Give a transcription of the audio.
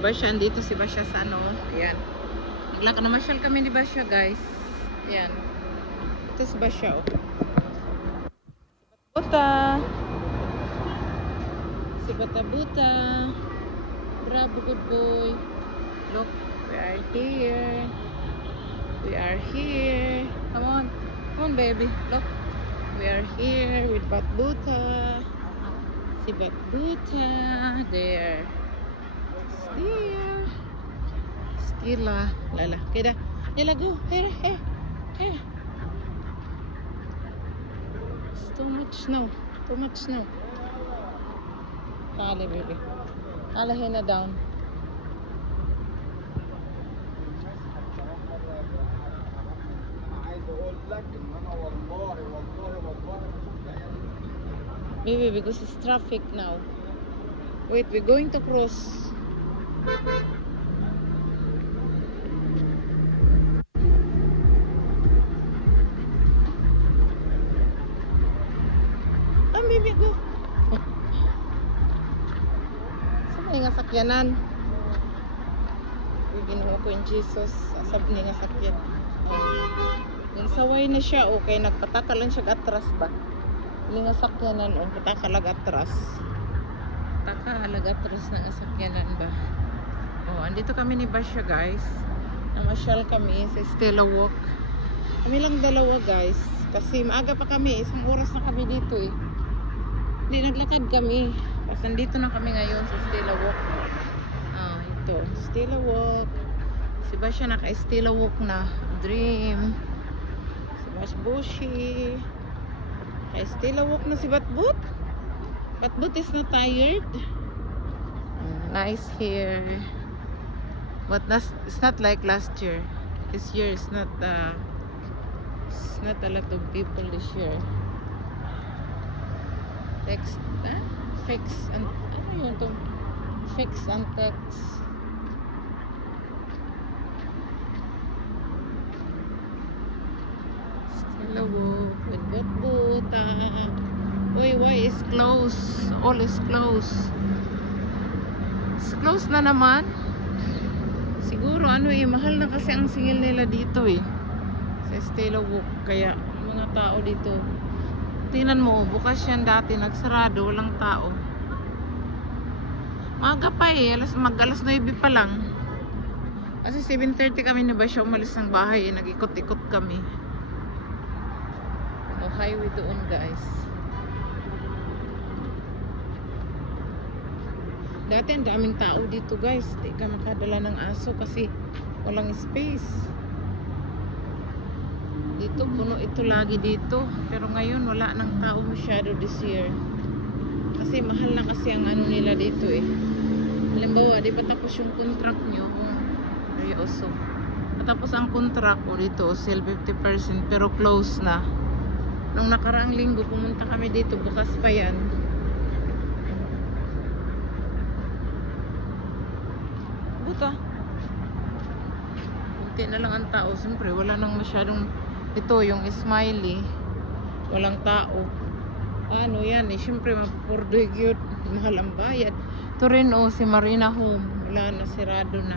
Basya, dito si Basya sa ano. Ayan. Naglakad na masyal kami ni Basya, guys. Ayan. Ito si Basya, oh. Buta. Si Bata-Buta. Bravo, good boy. Look, we are here. We are here. Come on. Come on, baby. Look. We are here with Bat-Buta. Si Bat-Buta. There. There. Stila. Lala. Kida. Lala, go. Here, here. Here. It's too much snow. Too much snow. Kali, baby. Kala hina down. Baby, because it's traffic now. Wait, we're going to cross. Come, baby, go. Saan nga sakyanan? Ginawa ko yung Jesus. Sabi nga sakyan. Yung saway na siya, okay. Nagpataka lang siya atras ba? Yung nga sakyanan, pataka lang atras. Pataka lang atras na sakyanan ba? Andito kami ni Basya, guys. Namasyal kami sa Stella Walk. Kami lang dalawa, guys. Kasi maaga pa kami. 1 oras na kami dito eh. Hindi naglakad kami. Kasi nandito na kami ngayon sa Stella Walk. Ito, Stella Walk. Si Basya naka-Stella Walk na. Dream. Si Basya Bushi. Stella Walk na si Bat-But. Bat-But is not tired. Nice hair. But it's not like last year. This year is not it's not a lot of people this year. Fix and ano yun to? Fix and text. Stella Walk with Bat-Buta. Why is closed? All is closed. It's closed na naman. Siguro mahal na kasi ang singil nila dito eh. Sa Stella Walk. Kaya mga tao dito. Tingnan mo, bukas yan dati, nagsarado, walang tao. Maaga pa eh, alas 9 pa lang. Kasi 7:30 kami na ba siya umalis ng bahay, nag-ikot-ikot kami. Highway doon, guys. Dati ang daming tao dito, guys. Di ka makadala ng aso kasi walang space. Dito, puno ito lagi dito. Pero ngayon, wala nang tao masyado this year. Kasi mahal na kasi ang ano nila dito eh. Halimbawa, di ba tapos yung contract nyo? Seryoso. Tapos ang contract ko dito, sell 50% pero close na. Nung nakaraang linggo, pumunta kami dito. Bukas pa yan. Buta. Kunti na lang ang tao. Siyempre, wala nang masyadong ito, yung smiley. Walang tao. Ano yan eh. Siyempre, mapurdoy yun. Mahal ang bayad. Ito rin si Marina Home. Wala na, sirado na.